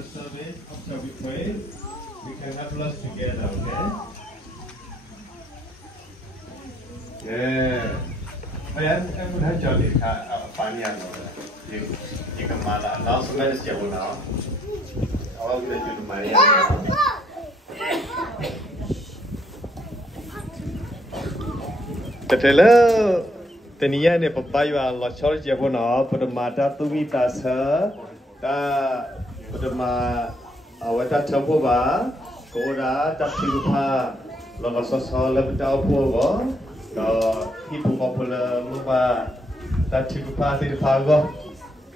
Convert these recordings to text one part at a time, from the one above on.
the service, after we pray, we can have lunch together, okay? Yeah. Em muốn cho đi phá nhà rồi. Thì cầm mà là nó sẽ lên chiều nó. Ở cái chuyện mà đi. Thế là tên nhà này bắp vào là cho chiều nó, bữa mà ta tụi mình ta sớ, bữa mà ở ta chấm phố bả, cô đã chặt chiu pha, là so là bữa tao phố đó. Khi phụ học là lúc mà ta chỉ có pha thì pha go,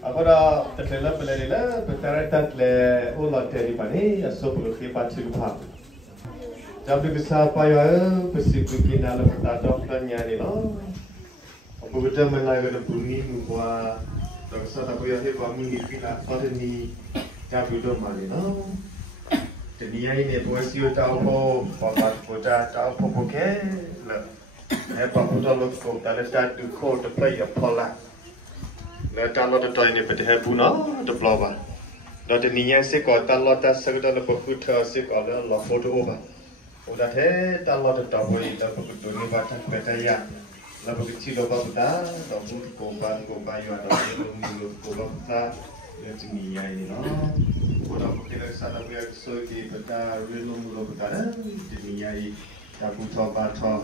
ở đó tất nhiên là bây giờ là bây giờ tất là ô lọt thì đi pani, số lượng khi pha chỉ có pha. Jam được sao phải ở bác sĩ cứ kia nào là ta đọc ta nhà đi nó, bây giờ mình lại cái bún mì qua, rồi sau đó bây giờ thì qua mì khi là có thể mì jam được mà đi nó. Thì này này bữa siêu tao po tao po cái là Hãy subscribe cho kênh Ghiền Mì Gõ để không bỏ lỡ những video hấp dẫn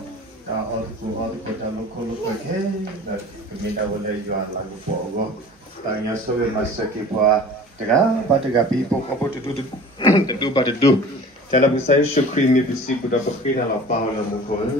ta ở ta loko ke na kemita wala jual lagu pogo tanya soe masaki pa tega people apa tu tu dalam saya syukri mi bisi kuda bekhina la paula mukul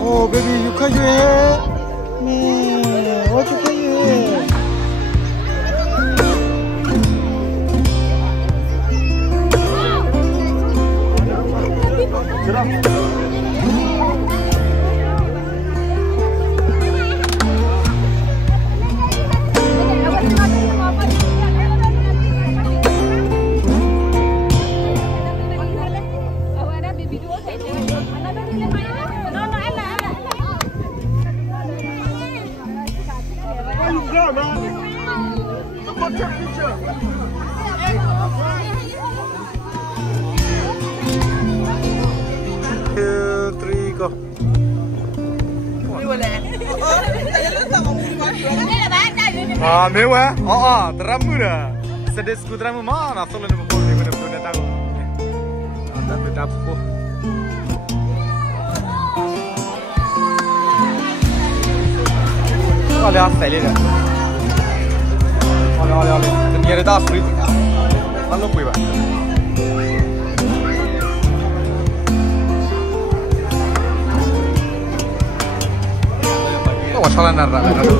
Oh baby, you can't do it. What you can do? đâu. Mewah. Teramu dah. Sedih ku teramu mana? Soalnya ni boleh benar-benar tahu. Tapi tak apa. Oleh apa ni dah? Oleh. Ni ada dah free. Mana boleh bah? 我超烂的了，那都。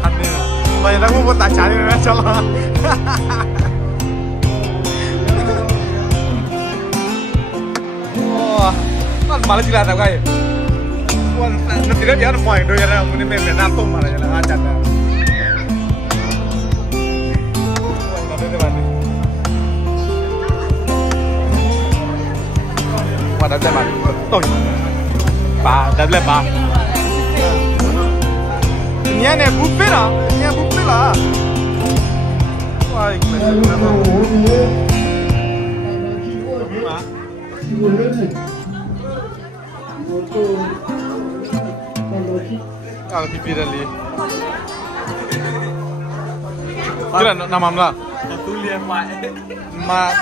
看那个，我那我打架的那超了。哇，那马来西亚那个，我那这个地方买多呀，我那边拿动嘛了，那阿家的。我那边的嘛的。我那在嘛，动，把，在不来把。 你那buffet lah, ni buffet lah. Wah, ini kenapa? Kalau pipi dali. Kira nama mana? Tulian mak. Mak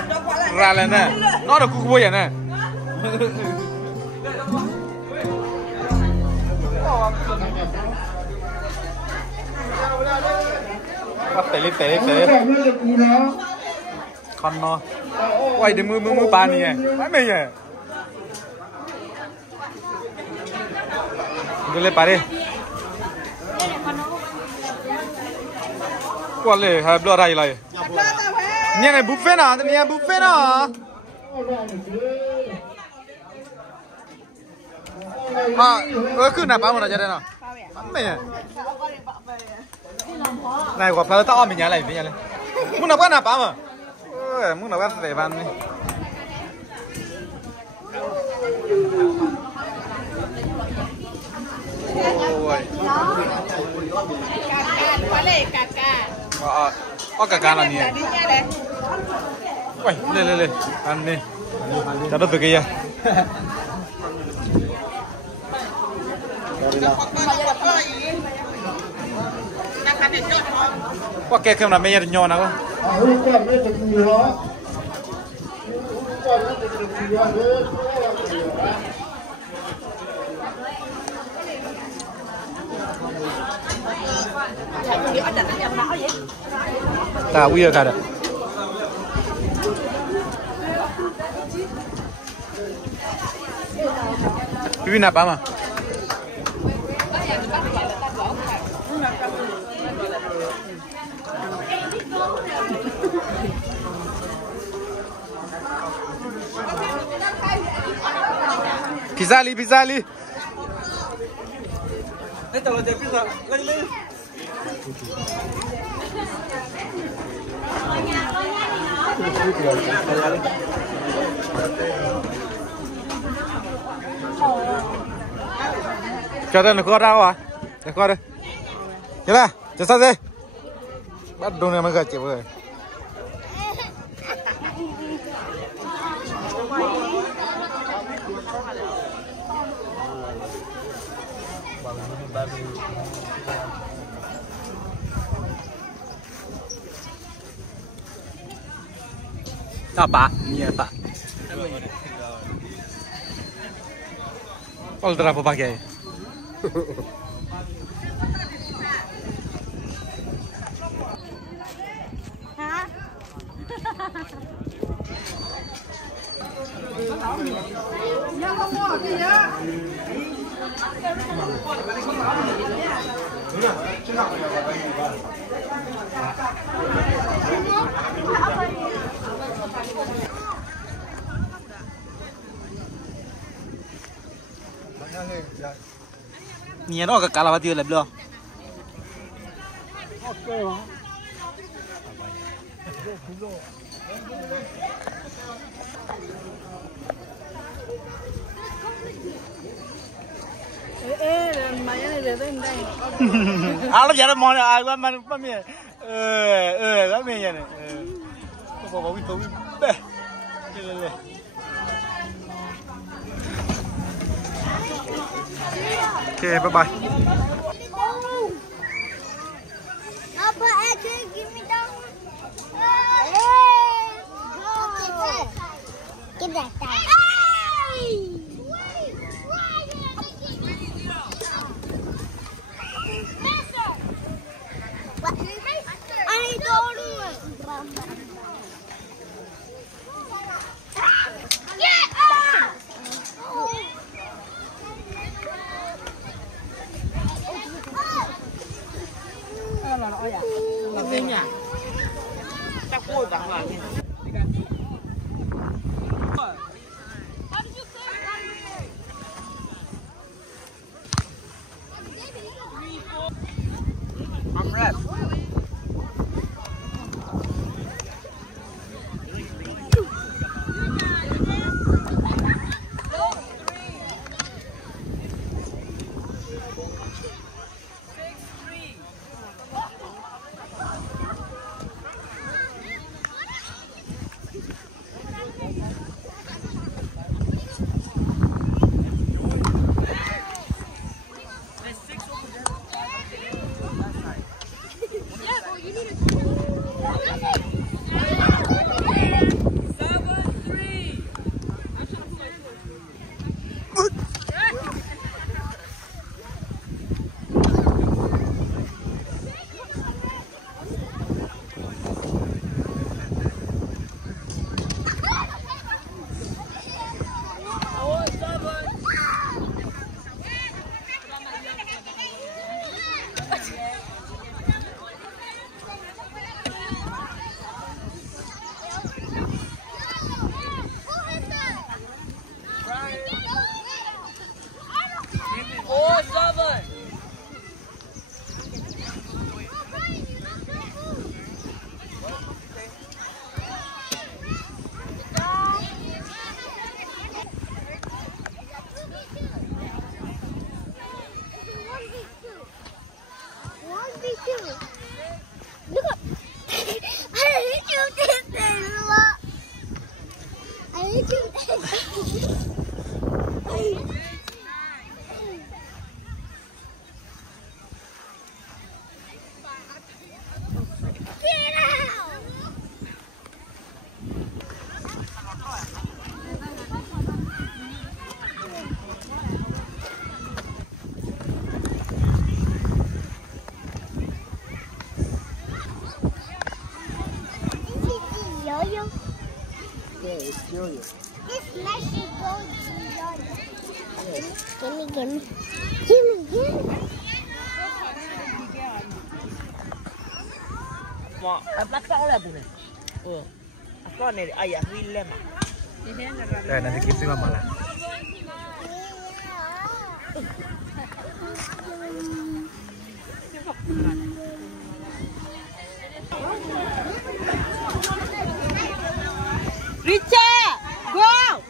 ralena. Nada kuku boya na. Tele. Con nó. Quay đến mưa ba nè. Mấy mày à? Đưa lên bà đi. Qua lên hai bữa đây lại. Nhà này buffet nào? Nhà buffet nào? Cứ nạp bao mà ra đây nào? Mày à? Này quả pháo tao mình nhá lại với nhà này. Muốn nạp nạp mà. Muốn nạp để bàn đi. Ôi. Cà là gì? Ôi, lên. Ăn đi. Cho nó từ kia. Qua kia không làm mấy nhà nhỏ nào không? Ta uya cả đấy. Bibi nạp mà. Pizza li. Đây tao làm pizza, lên. Cho đây là có rau à? Để coi đây. Thế là, cho sao đây? Bắt đầu này mới gật chịu rồi. Apa? Iya, Pak. Ultra apa pakai? Hah? Ya Allah, dia. Nhìn nó cả là bao nhiêu lần luôn. Mày này để đây. Nó giờ nó mòn ai quá mà bắt mày. Bắt mày này. Có bye bye. Papa, actually, give me that one. Give that down. What? I don't know. Get up! Vinh à? Chắc vui bằng hoàng nhỉ? I'm red. Look up. I hate you this thing, look. I hate you this Get out! Yo-yo. Yeah, it's yo-yo. This nice to go to yo-yo. Yes. Gimme. Mà bắt to là bùn này. Con này ai à Vinh lên mà. Nanti kita mama lah. Richard, go!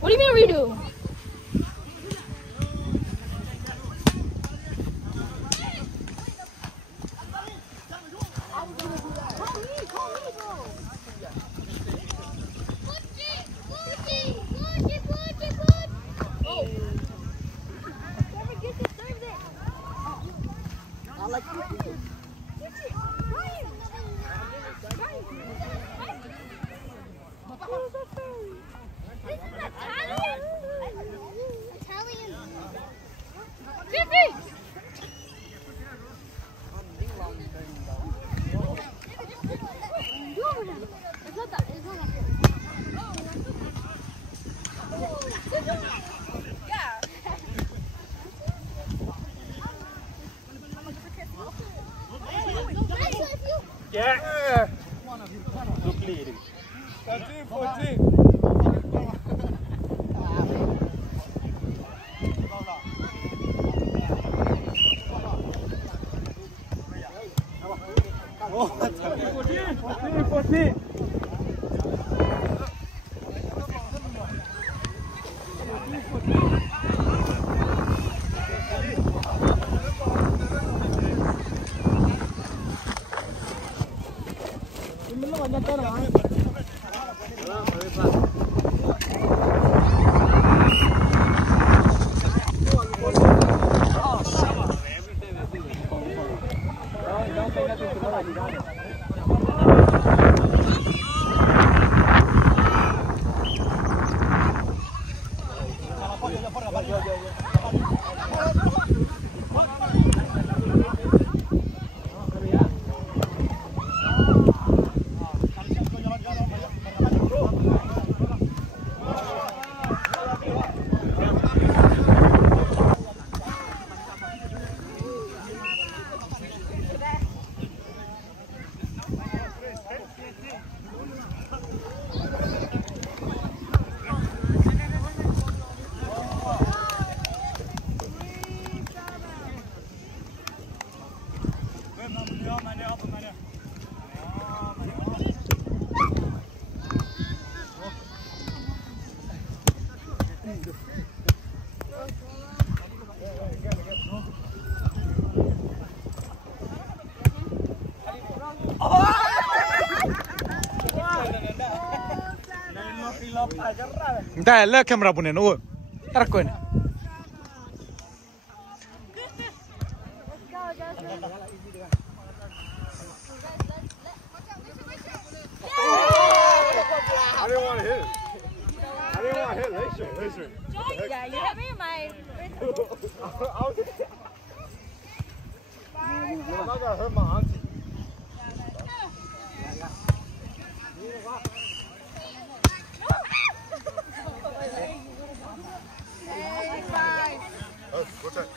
What do you mean redo? Yeah. Look leading. 14. Tää ei kamera punen uu. Tarkkoin. I didn't want to hit it. I didn't want to hit it. Laser. Yeah, you have me in my. I'm not gonna hurt my auntie. What's that?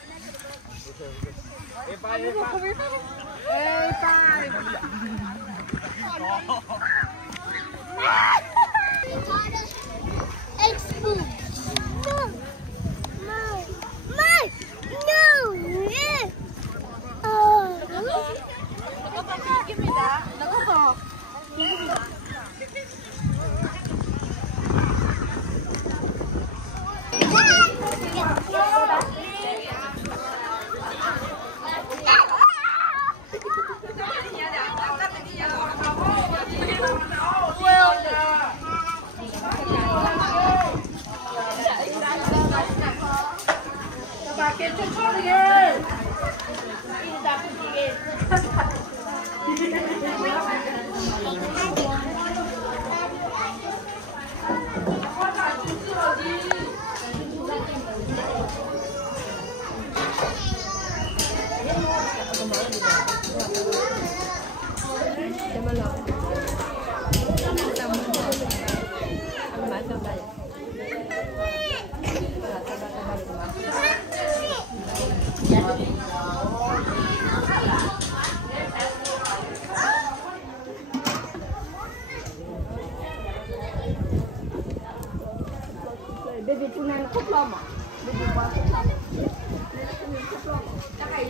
Give me that.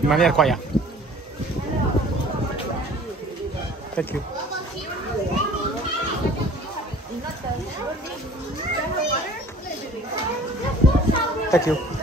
Mana kau ya? Thank you. Thank you.